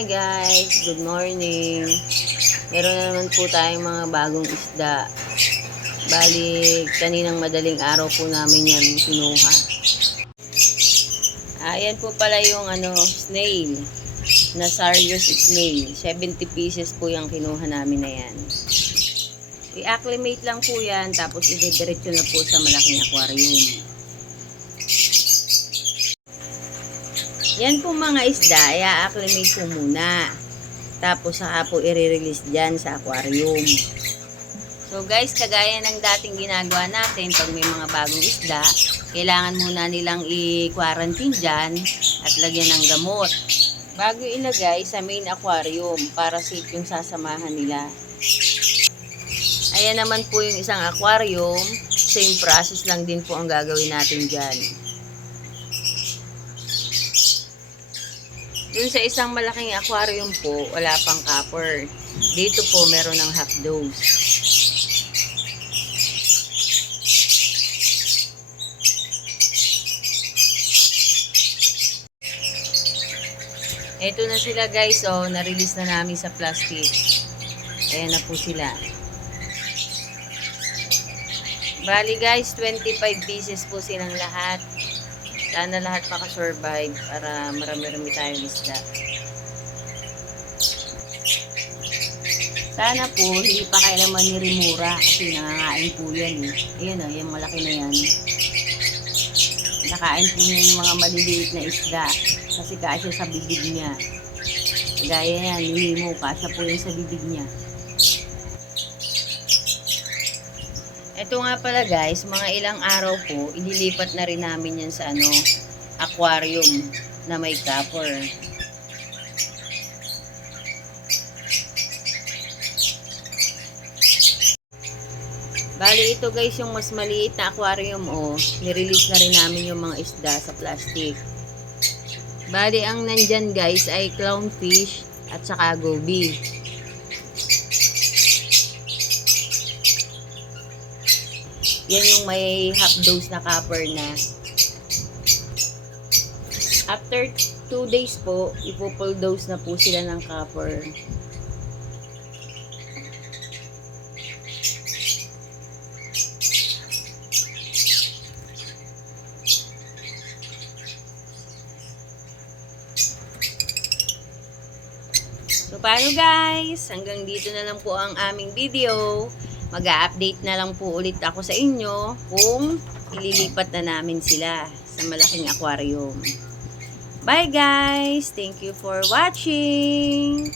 Hi guys, good morning. Meron na naman po tayong mga bagong isda. Bali, kaninang madaling araw po namin yan kinuha. Ayan po pala yung snail. Nasarius snail. 70 pieces po yung kinuha namin na yan. I-acclimate lang po yan, tapos i-diretso na po sa malaking aquarium. Yan po mga isda, i-acclimate po muna. Tapos saka po i-release dyan sa aquarium. So guys, kagaya ng dating ginagawa natin, pag may mga bagong isda, kailangan muna nilang i-quarantine dyan at lagyan ng gamot. Bago ilagay sa main aquarium para safe yung sasamahan nila. Ayan naman po yung isang aquarium. Same process lang din po ang gagawin natin dyan. Dun sa isang malaking aquarium po, wala pang copper. Dito po, meron ng half dose. Ito na sila guys, oh, na-release na namin sa plastic. Ayan na po sila. Bali guys, 25 pieces po silang lahat. Sana lahat makasurvive para marami-rami tayong isda. Sana po, hindi pa kailangan ni Rimura kasi nangangain po yan eh. Ayan o, yung malaki na yan. Nakain po niya yung mga maliliit na isda kasi kasya sa bibig niya. Gaya yan, Nemo, kasya po yun sa bibig niya. Ito nga pala guys, mga ilang araw po, ililipat na rin namin yan sa aquarium na may copper. Bali ito guys, yung mas maliit na aquarium nirelease na rin namin yung mga isda sa plastic. Bali ang nandyan guys ay clownfish at saka goby. Yan yung may half dose na copper na. After 2 days po, ipo-full dose na po sila ng copper. So, paano guys? Hanggang dito na lang po ang aming video. Mag-a-update na lang po ulit ako sa inyo kung ililipat na namin sila sa malaking aquarium. Bye guys! Thank you for watching!